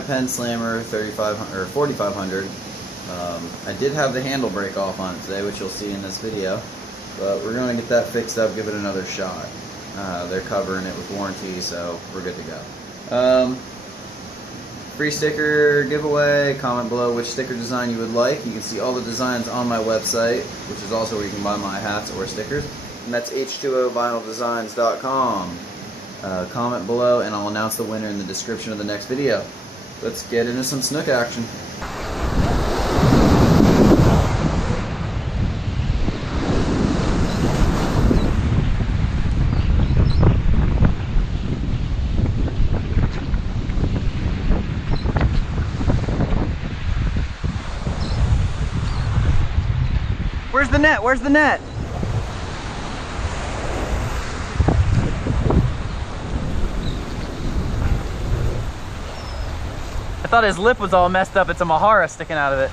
my Pen Slammer 3500 or 4500. I did have the handle break off on it today, which you'll see in this video, but we're going to get that fixed up, give it another shot. They're covering it with warranty, so we're good to go. Free sticker giveaway. Comment below which sticker design you would like. You can see all the designs on my website, which is also where you can buy my hats or stickers. And that's h2ovinyldesigns.com. Comment below and I'll announce the winner in the description of the next video. Let's get into some snook action. Where's the net? Where's the net? I thought his lip was all messed up. It's a Mahara sticking out of it.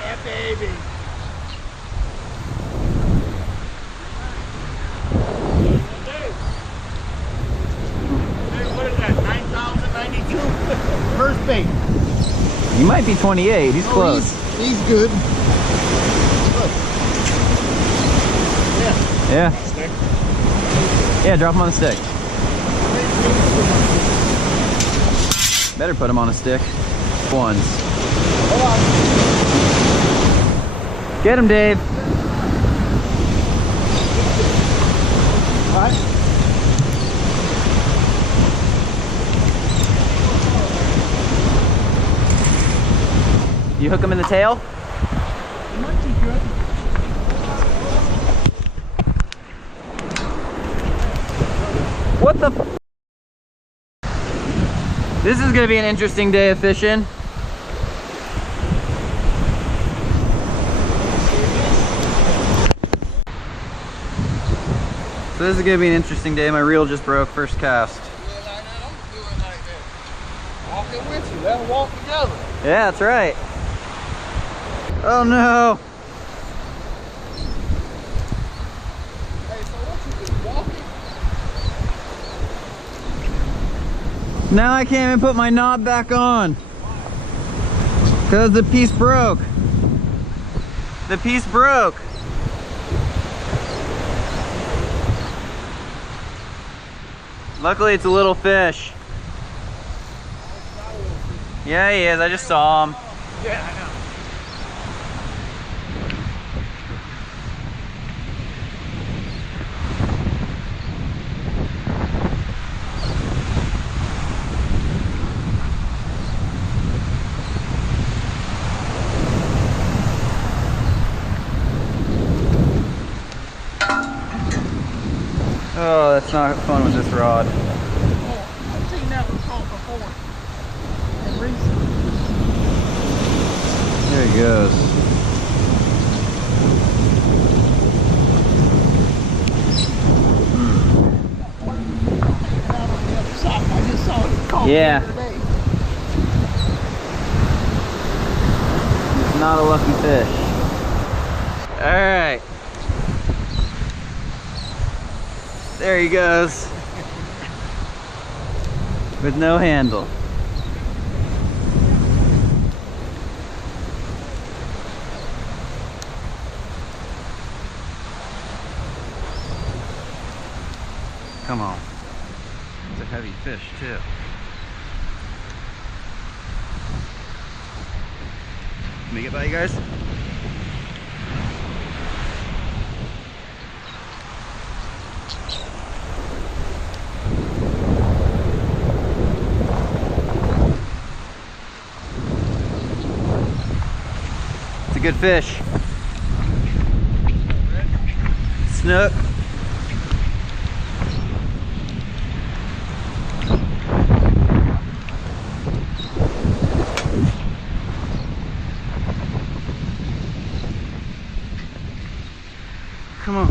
Yeah, baby. What is that? 9,092? First bait. He might be 28. He's close. He's good. Yeah. Yeah, drop him on the stick. Better put him on a stick. Ones. Hold on. Get him, Dave. All right. You hook him in the tail? Might be good. What the f? This is gonna be an interesting day of fishing. So this is gonna be an interesting day. My reel just broke, first cast. Do it like that, I'm gonna do it like that. Walking with you, let them walk together. Yeah, that's right. Oh no. Hey, so what you just walking? Now I can't even put my knob back on. Because the piece broke. The piece broke. Luckily it's a little fish. Yeah, he is. I just saw him. Yeah, I know. Oh, that's not fun with this rod. Oh, I've seen that one caught before. And recently. There he goes. Out on the other side. I just saw it caught Yeah. the other day. It's not a lucky fish. Alright. There he goes. With no handle. Come on. It's a heavy fish too. Let me get by you guys. It's a good fish. Snook. Come on.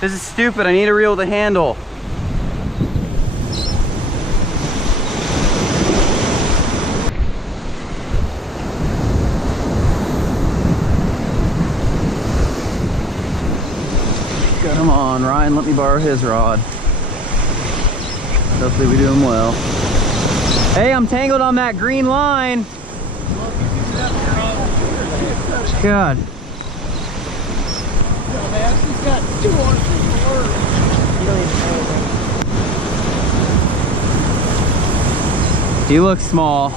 This is stupid. I need a reel with a handle. Come on, Ryan, let me borrow his rod. Hopefully we do him well. Hey, I'm tangled on that green line. God. He's got 200 words. He looks small.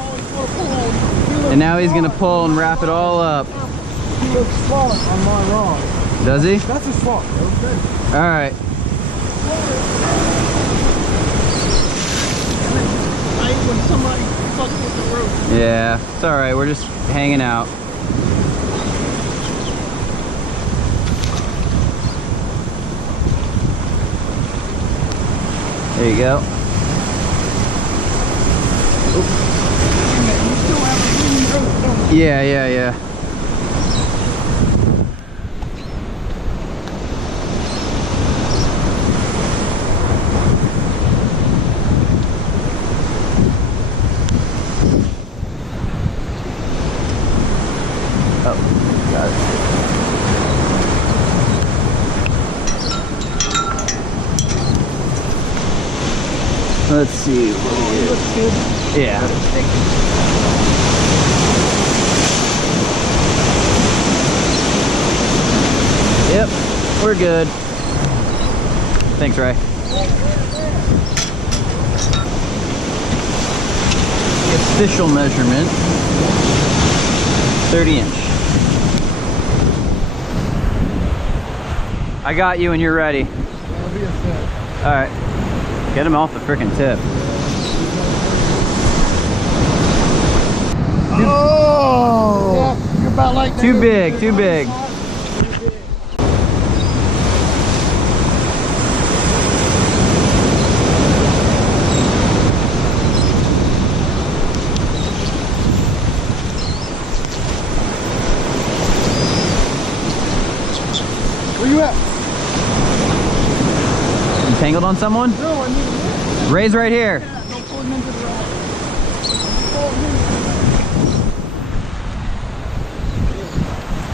And now he's gonna pull and wrap it all up. He looks small on my rod. Does he? That's a swamp. Okay. All right. I hate when somebody fucks with the rope. Yeah, it's all right. We're just hanging out. There you go. You still have a green rope, don't you? Yeah. Oh, got it. Let's see. Yeah. Yep, we're good. Thanks, Ray. The official measurement, 30 inch. I got you when you're ready. All right, get him off the frickin' tip. Oh! Yeah, you're about like Too big, too big. Where you at? You tangled on someone? No, I need a Ray's right here. Yeah, don't pull him into the rod.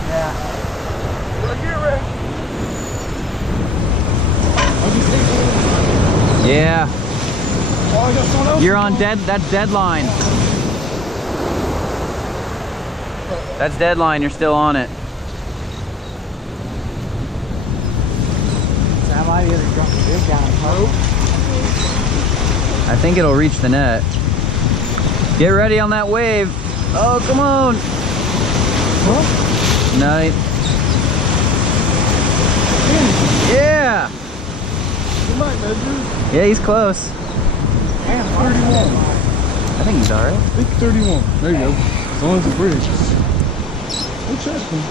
Yeah. Right here, Ray. Yeah. Oh, I got someone else. You're on that's deadline. That's deadline, you're still on it. Sam, I either drop the big down. I think it'll reach the net. Get ready on that wave. Oh, come on. Huh? Night. Yeah. You might measure. Yeah, he's close. Damn, 31. I think he's alright. I think 31. There you go. As long as the bridge. We'll check him.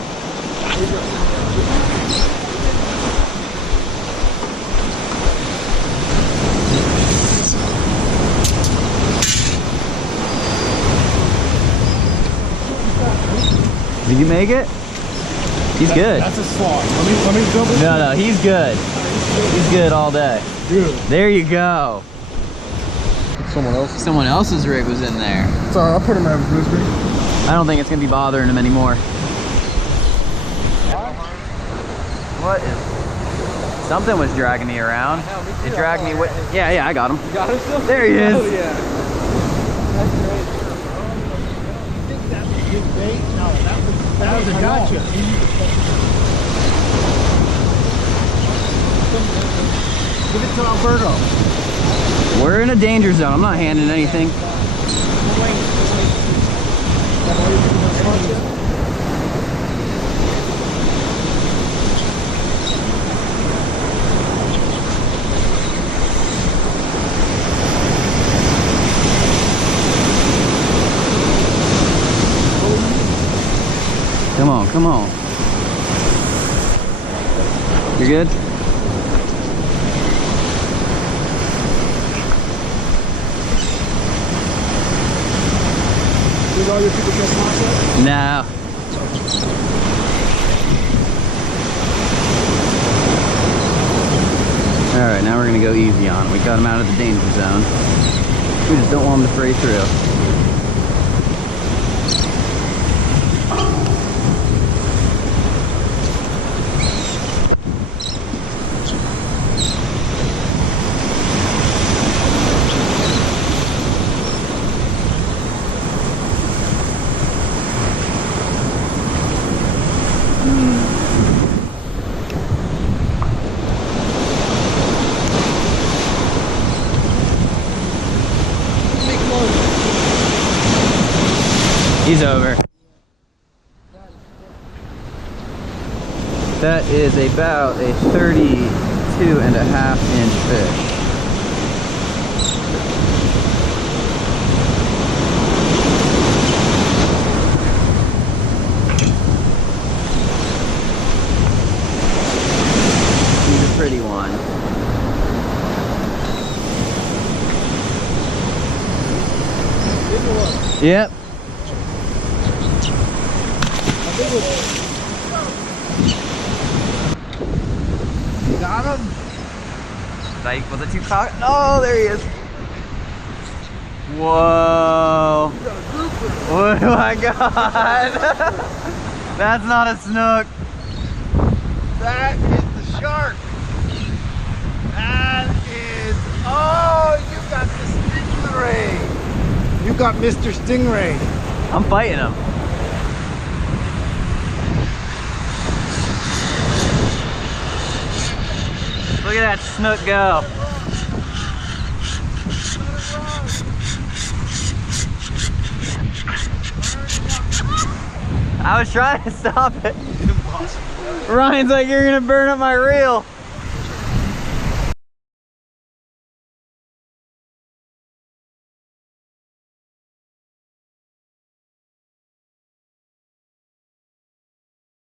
Did you make it? He's good. That's a slot. Let me double. No, he's good. He's good all day. Good. There you go. Someone else. Someone else's rig was in there. Sorry, I'll put him out of misery. I don't think it's gonna be bothering him anymore. What is... Something was dragging me around. It dragged me with... Yeah, I got him. You got him still? There he is. Oh, yeah. That's great. You think that was a good bait? No, that was a gotcha. Give it to Alberto. We're in a danger zone. I'm not handing anything. Come on. You're good? Did all your people catch monster? No. Alright, now we're gonna go easy on him. We got him out of the danger zone. We just don't want him to fray through. He's over. That is about a 32.5-inch fish. He's a pretty one. Yep. You got him? Like, was it too cocked? Oh, there he is. Whoa. Oh my god. That's not a snook. That is the shark. That is, oh, you got the stingray. You got Mr. Stingray. I'm fighting him. Look at that snook go. I was trying to stop it. Ryan's like, you're gonna burn up my reel.